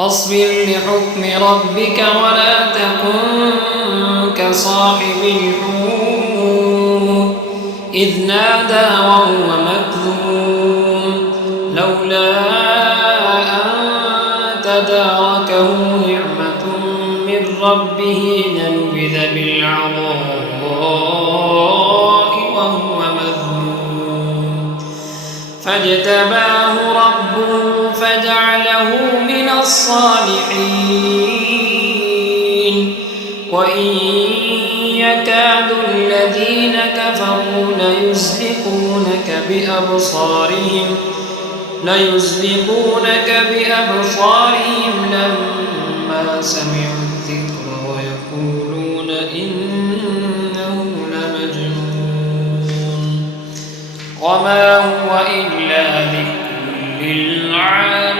فاصبر لحكم ربك ولا تكن كصاحب الحوت إذ نادى وهو مكذوم لولا أن تداركه نعمة من ربه لنبذ بالعراء وهو مذموم فاجتباه ربه فجعله من الصالحين وإن يكاد الذين كفروا ليزلقونك بأبصارهم لما سمعوا الذكر ويقولون إنه لمجنون وما هو إلا ذكر للعالمين.